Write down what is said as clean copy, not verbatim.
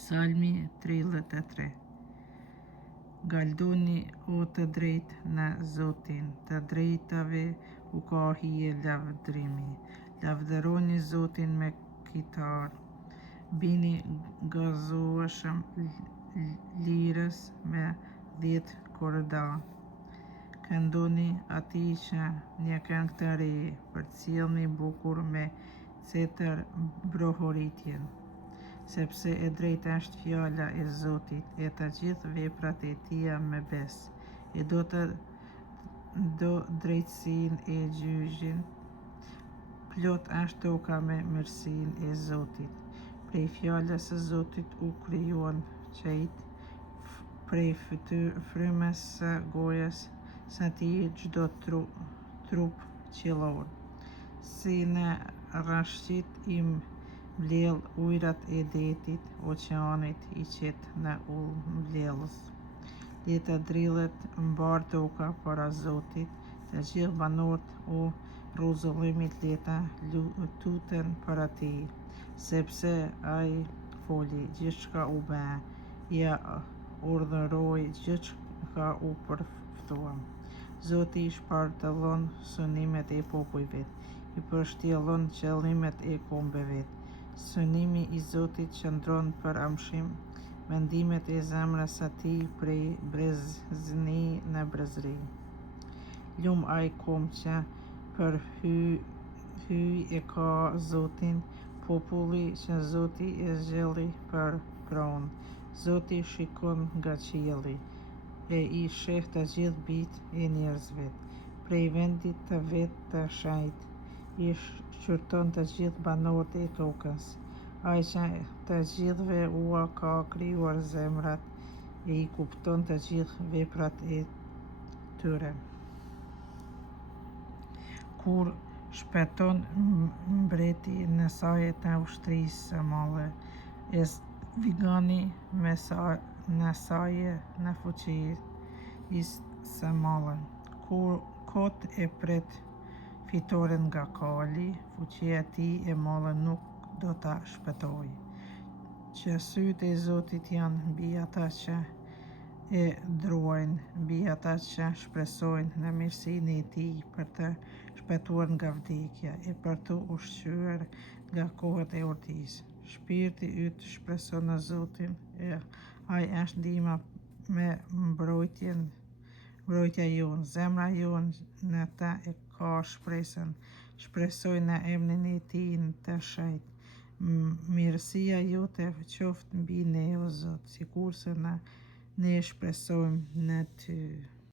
Psalmi 33. Galduni o të drejtë në Zotin, të drejtave u ka hije lavdrimi. Lavdëroni Zotin me kitar, bini gëzueshëm lirës me 10 korda. Këndoni atij që një këngë të re, përcjellni bukur me cetër brohoritjen. Sepse e drejta është fjala e Zotit, e të gjithë veprat e tija me bes, e do drejtësinë e gjyqin, plot është toka me mirësinë e Zotit. Prej fjalës së Zotit u krijuan qejt, prej frymës së gojës së tij çdo trup qiellor. Si në rrashqit i mbledh ujërat e detit, oqeanit i qet në ullë mbledhës. Le të drillet mbar toka para Zotit, të gjithë banorët o rrezullimit le të lutën për atij, sepse ai foli, gjithçka u bë, ja urdhëroi, gjithçka u përftua. Zoti i shpartallon synimet e popujve, i përshtjellon qëllimet e kombeve. Synimi i Zotit qëndron për amshim, mendimet e zemrës së tij prej brezëni në brezëri. Lum ai kom që përhyj e ka Zotin, populli që Zoti e zgjelli për pronë. Zoti shikon nga qielli, e i sheh të gjithë bijtë e njerëzve. Prej vendit të vet të shenjtë, i shqyrton të gjithë banorët e tokës. Ai që të gjithëve ua ka krijuar zemrat, e i kupton të gjithë veprat e tyre. Kur shpëton mbreti në saje të ushtrisë së madhe, e zvigani në saje në fuqisë së madhe. Kur kot e pret fitoren nga kali, fuqia e tij e madhe nuk do ta shpëtojë. Që sytë e Zotit janë mbi ata që e druajnë, mbi ata që shpresojnë në mirësinë e tij për të shpëtuar nga vdekja, e për të ushqyer nga kohët e urtisë. Shpirti yt shpreson në Zotin, e ai është ndihma me mbrojtja jonë. Zemra jonë në të e ka shpresën, shpresoj në emrin e tij të shenjtë. Mirësia jote qoftë mbi ne, o Zot, sikurse ne shpresojmë në ty.